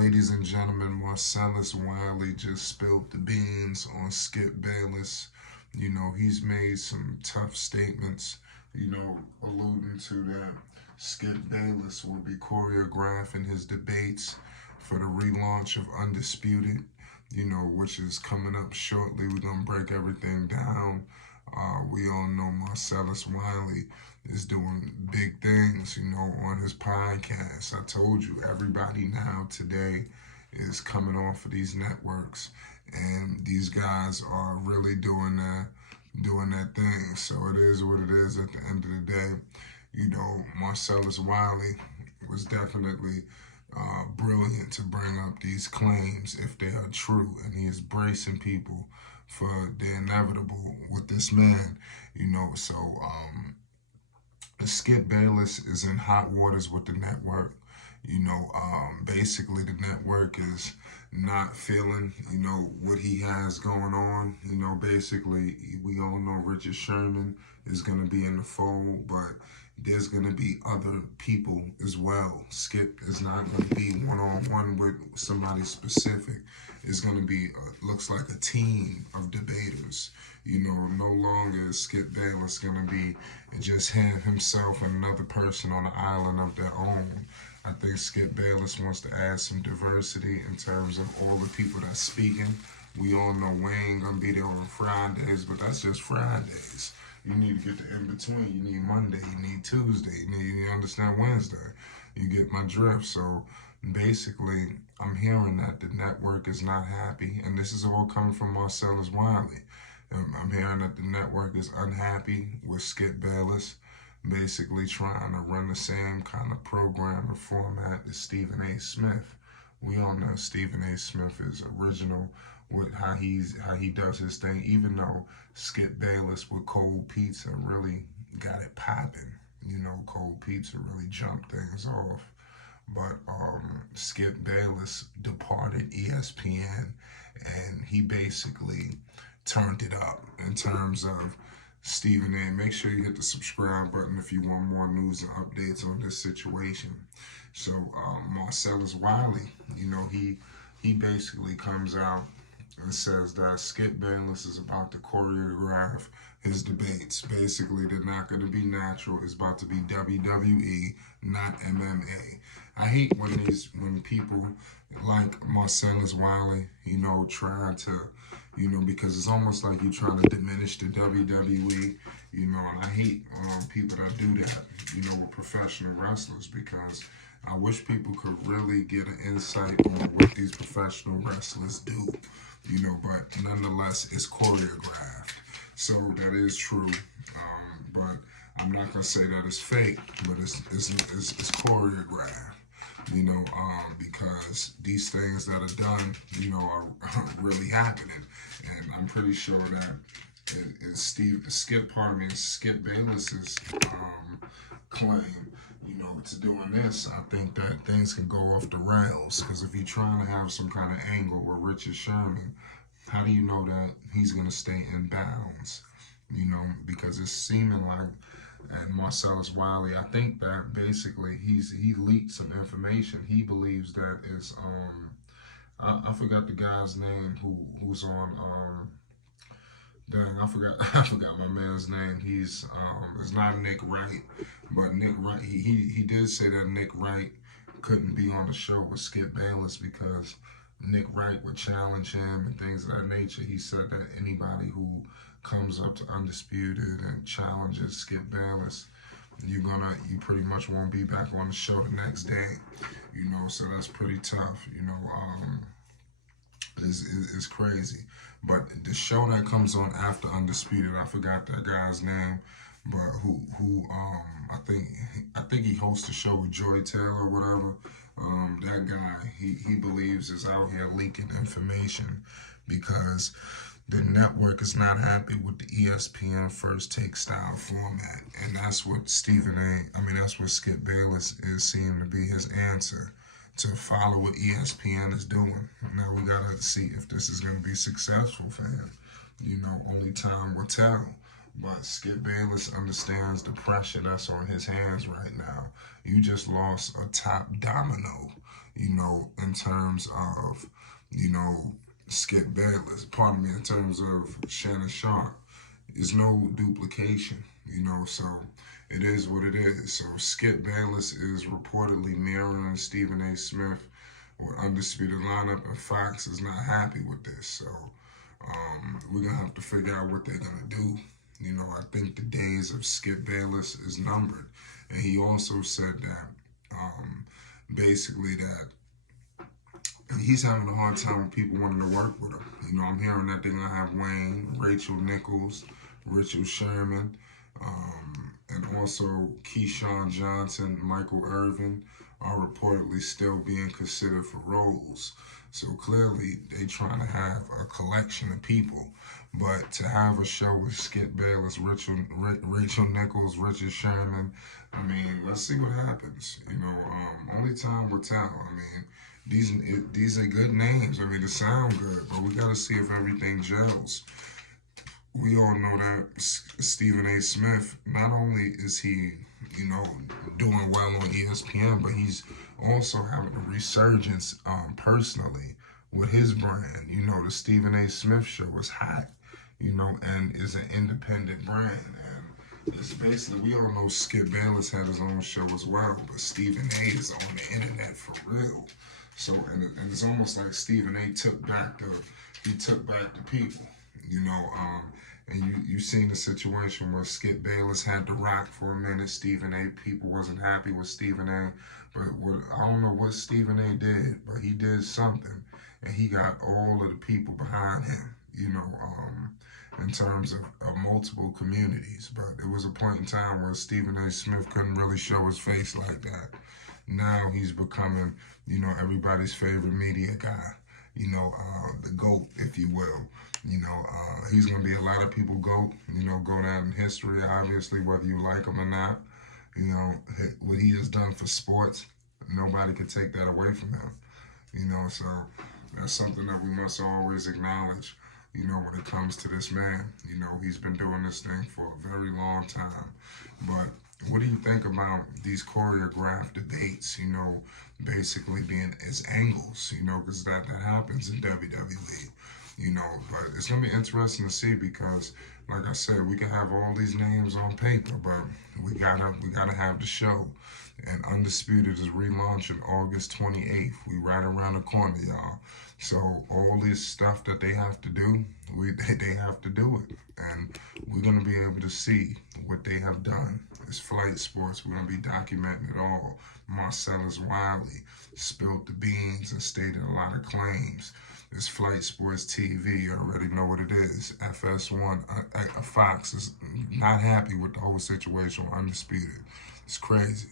Ladies and gentlemen, Marcellus Wiley just spilled the beans on Skip Bayless. He's made some tough statements, alluding to that Skip Bayless will be choreographing his debates for the relaunch of Undisputed, which is coming up shortly. We're going to break everything down. We all know Marcellus Wiley is doing big things, on his podcast. I told you, everybody now today is coming off of these networks, and these guys are really doing that thing. So it is what it is at the end of the day. Marcellus Wiley was definitely brilliant to bring up these claims if they are true, and he is bracing people for the inevitable with this man, So Skip Bayless is in hot waters with the network. Basically the network is not feeling, what he has going on. Basically we all know Richard Sherman is going to be in the fold, but there's going to be other people as well. Skip is not going to be one-on-one with somebody specific. It's going to be, looks like a team of debaters. No longer is Skip Bayless going to be just himself and another person on an island of their own. I think Skip Bayless wants to add some diversity in terms of all the people that's speaking. We all know Wayne going to be there on Fridays, but that's just Fridays. You need to get the in-between. You need Monday, you need Tuesday, you understand Wednesday. You get my drift. So basically, I'm hearing that the network is not happy, and this is all coming from Marcellus Wiley. I'm hearing that the network is unhappy with Skip Bayless, basically trying to run the same kind of program and format as Stephen A. Smith. We all know Stephen A. Smith is original with how he does his thing, even though Skip Bayless with cold pizza really got it popping. Cold pizza really jumped things off. But Skip Bayless departed ESPN, and he basically turned it up in terms of Stephen A. Make sure you hit the subscribe button if you want more news and updates on this situation. So Marcellus Wiley, he basically comes out and says that Skip Bayless is about to choreograph his debates. Basically, they're not going to be natural. It's about to be WWE, not MMA. I hate when people like Marcellus Wiley, try to, because it's almost like you're trying to diminish the WWE, and I hate people that do that, with professional wrestlers, because I wish people could really get an insight on what these professional wrestlers do, but nonetheless, it's choreographed. So that is true, but I'm not going to say that it's fake, but it's choreographed. Because these things that are done, are really happening. And I'm pretty sure that Skip Bayless's claim, to doing this, I think that things can go off the rails. Because if you're trying to have some kind of angle with Richard Sherman, how do you know that he's going to stay in bounds? Because it's seeming like, and Marcellus Wiley, I think that basically he leaked some information. He believes that it's I forgot the guy's name who's on I forgot my man's name. He's it's not Nick Wright, but Nick Wright he did say that Nick Wright couldn't be on the show with Skip Bayless because Nick Wright would challenge him and things of that nature. He said that anybody who comes up to Undisputed and challenges Skip Bayless, you pretty much won't be back on the show the next day, so that's pretty tough, it's crazy. But the show that comes on after Undisputed, I forgot that guy's name, but who I think he hosts a show with Joy Taylor or whatever. That guy, he believes is out here leaking information because the network is not happy with the ESPN First Take style format. And that's what that's what Skip Bayless is seeming to be his answer to follow what ESPN is doing. Now we got to see if this is going to be successful for him. Only time will tell. But Skip Bayless understands the pressure that's on his hands right now. You just lost a top domino. in terms of, Skip Bayless, pardon me, in terms of Shannon Sharp. There's no duplication, so it is what it is. So Skip Bayless is reportedly mirroring Stephen A. Smith with Undisputed lineup, and Fox is not happy with this. So we're going to have to figure out what they're going to do. I think the days of Skip Bayless is numbered. And he also said that, basically, that he's having a hard time with people wanting to work with him. I'm hearing that they're going to have Wayne, Rachel Nichols, Richard Sherman, and also Keyshawn Johnson, Michael Irvin are reportedly still being considered for roles. So clearly, they trying to have a collection of people. But to have a show with Skip Bayless, Rachel Nichols, Richard Sherman, let's see what happens. Only time will tell. These are good names. They sound good, but we got to see if everything gels. We all know that Stephen A. Smith, not only is he, doing well on ESPN, but he's also having a resurgence personally with his brand. The Stephen A. Smith show is hot, and is an independent brand. And it's basically, we all know Skip Bayless had his own show as well, but Stephen A. is on the internet for real. So, and it's almost like Stephen A. took back the people, and you seen the situation where Skip Bayless had to rock for a minute. Stephen A. people wasn't happy with Stephen A. But I don't know what Stephen A. did, but he did something, and he got all of the people behind him, in terms of multiple communities. But there was a point in time where Stephen A. Smith couldn't really show his face like that. Now he's becoming, everybody's favorite media guy, the GOAT, if you will. He's going to be a lot of people GOAT, go down in history, obviously, whether you like him or not. What he has done for sports, nobody can take that away from him. So that's something that we must always acknowledge, when it comes to this man. He's been doing this thing for a very long time. But what do you think about these choreographed debates, basically being as angles, because that happens in WWE, but it's going to be interesting to see because, like I said, we can have all these names on paper, but we gotta have the show. And Undisputed is relaunching August 28th. We right around the corner, y'all. So all this stuff that they have to do, they have to do it. And we're going to be able to see what they have done. It's Flight Sports. We're going to be documenting it all. Marcellus Wiley spilled the beans and stated a lot of claims. It's Flight Sports TV. You already know what it is. FS1, Fox is not happy with the whole situation with Undisputed. It's crazy.